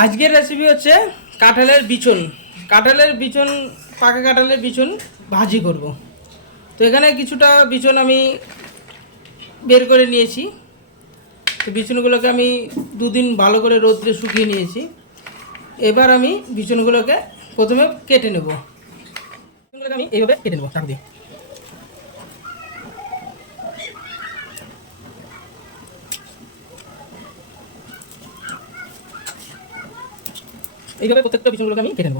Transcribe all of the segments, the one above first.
আজকের রেসিপি হচ্ছে কাঁঠালের বিচন। পাকা কাঁঠালের বিচন ভাজি করব। তো এখানে কিছুটা বিচন আমি বের করে নিয়েছি। তো বিচনগুলোকে আমি 2 দিন ভালো করে রোদ্রে শুকিয়ে নিয়েছি। এবার আমি বিচনগুলোকে প্রথমে কেটে নেব। বিচনগুলোকে আমি এইভাবে কেটে নেব চাকু দিয়ে। এইভাবে প্রত্যেকটা বিচনগুলোকে আমি কেটে নেব।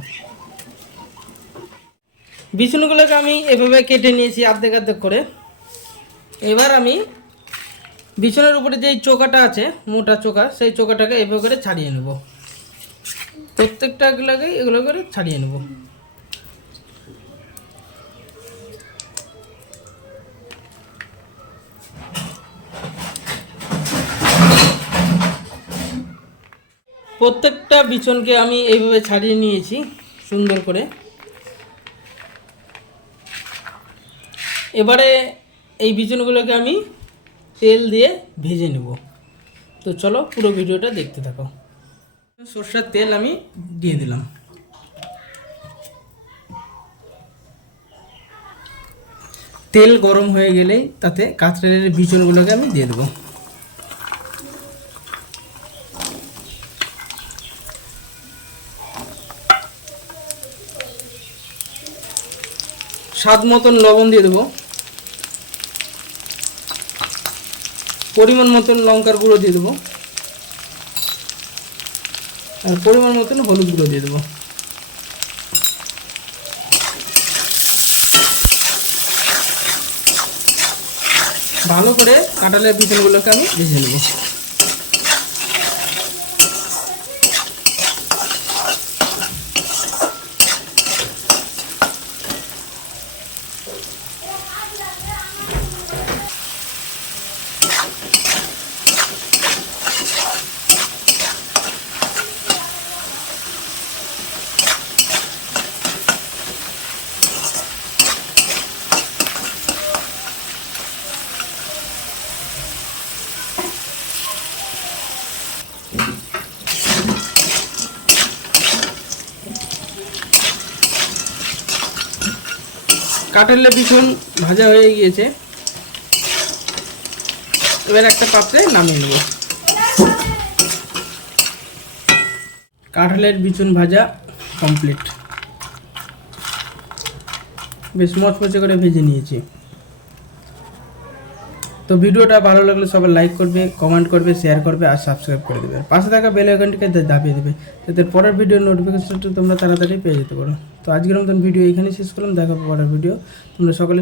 বিচনগুলোকে আমি এভাবে কেটে নিয়েছি অর্ধেক অর্ধেক করে। এবার আমি বিছানার উপরে যে চোকাটা আছে, মোটা চোকা, সেই চোকাটাকে এভাবে করে ছাড়িয়ে নেব। প্রত্যেকটাগুলোকে এগুলো করে ছাড়িয়ে নেব। প্রত্যেকটা বিচনকে আমি এইভাবে ছাড়িয়ে নিয়েছি সুন্দর করে। এবারে এই বিচনগুলোকে আমি তেল দিয়ে ভেজে নেব। তো চলো পুরো ভিডিওটা দেখতে থাকো। সরষের তেল আমি দিয়ে দিলাম। তেল গরম হয়ে গেলেই তাতে কাঁঠালের বিচনগুলোকে আমি দিয়ে দেবো। স্বাদ মতন লবণ দিয়ে দেবো। পরিমাণ মতন লঙ্কার গুঁড়ো দিয়ে দেবো। আর পরিমাণ মতন হলুদ গুঁড়ো দিয়ে দেবো। ভালো করে কাঁঠালের বিচনগুলোকে আমি ভেজে নেব। কাঁঠালের বিচন ভাজা হয়ে গিয়েছে। এবার একটা পাত্রে নামিয়ে নেব। কাঁঠালের বিচন ভাজা কমপ্লিট। বেশ মচমচে করে ভেজে নিয়েছি। তো ভিডিওটা ভালো লাগলে সবাই লাইক করবে, কমেন্ট করবে, শেয়ার করবে আর সাবস্ক্রাইব করে দেবে। পাশে থাকা বেল আইকনটিকে দাবিয়ে দেবে, যাতে পরের ভিডিওর নোটিফিকেশনটা তোমরা তাড়াতাড়ি পেয়ে যেতে পারো। তো আজকের মতন ভিডিও এখানেই শেষ করলাম। দেখা হবে পরের ভিডিও। তোমরা সকলে